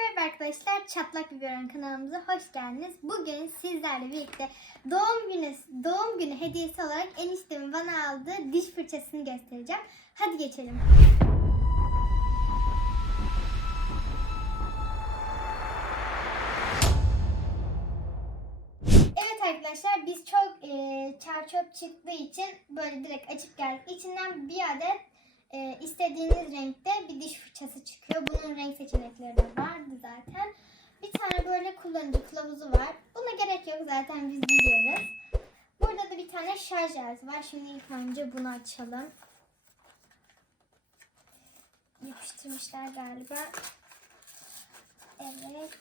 merhaba arkadaşlar. Çatlak Biberon kanalımıza hoş geldiniz. Bugün sizlerle birlikte doğum günü doğum günü hediyesi olarak eniştemin bana aldığı diş fırçasını göstereceğim. Hadi geçelim. Evet arkadaşlar biz çok e, çer çöp çıktığı için böyle direkt açıp geldik. İçinden bir adet e, istediğiniz renkte bir diş fırçası çıkıyor. Bunun renk seçenekleri de vardı zaten. Bir tane böyle kullanıcı kılavuzu var. Buna gerek yok zaten biz biliyoruz. Burada da bir tane şarj aleti var. Şimdi ilk önce bunu açalım. Yapıştırmışlar galiba. Evet.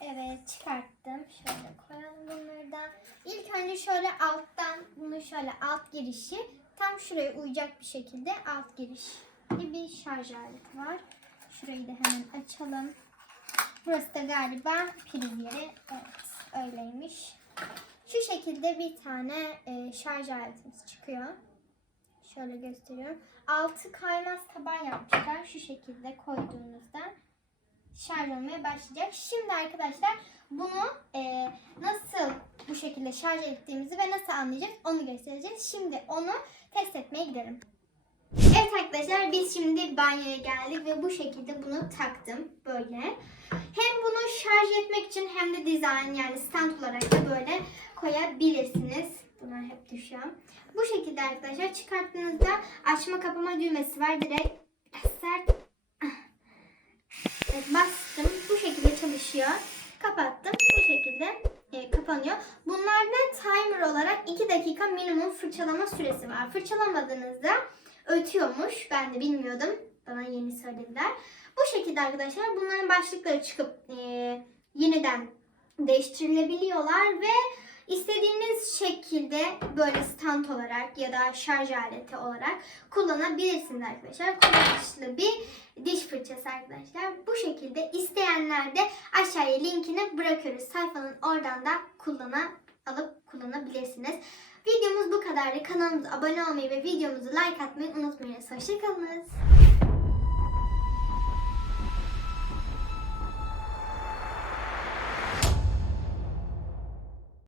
Evet çıkarttım. Şöyle koyalım bunları da. İlk önce şöyle alttan bunu şöyle alt girişi tam şuraya uyacak bir şekilde alt giriş bir şarj aleti var. Şurayı da hemen açalım. Burası da galiba priz yeri. Evet öyleymiş. Şu şekilde bir tane e, şarj aletimiz çıkıyor. Şöyle gösteriyorum. Altı kaymaz taban yapmışlar. Şu şekilde koyduğunuzda şarj olmaya başlayacak. Şimdi arkadaşlar bunu e, nasıl şekilde şarj ettiğimizi ve nasıl anlayacağız onu göstereceğiz. Şimdi onu test etmeye gidelim. Evet arkadaşlar biz şimdi banyoya geldik ve bu şekilde bunu taktım böyle. Hem bunu şarj etmek için hem de dizayn yani stand olarak da böyle koyabilirsiniz. Bunlar hep düşüyor. Bu şekilde arkadaşlar çıkarttığınızda açma kapama düğmesi var. Direkt sert Evet, bastım. Bu şekilde çalışıyor. Kapattım. Bu şekilde kapanıyor. Bunlarda timer olarak 2 dakika minimum fırçalama süresi var. Fırçalamadığınızda ötüyormuş. Ben de bilmiyordum. Bana yeni söylediler. Bu şekilde arkadaşlar bunların başlıkları çıkıp e, yeniden değiştirilebiliyorlar ve istediğiniz şekilde böyle stand olarak ya da şarj aleti olarak kullanabilirsiniz arkadaşlar. Kullanışlı bir diş fırçası arkadaşlar. Bu şekilde isteyenler de aşağıya linkini bırakıyoruz. Sayfanın oradan da kullana alıp kullanabilirsiniz. Videomuz bu kadardı. Kanalımıza abone olmayı ve videomuzu like atmayı unutmayın. Hoşçakalınız.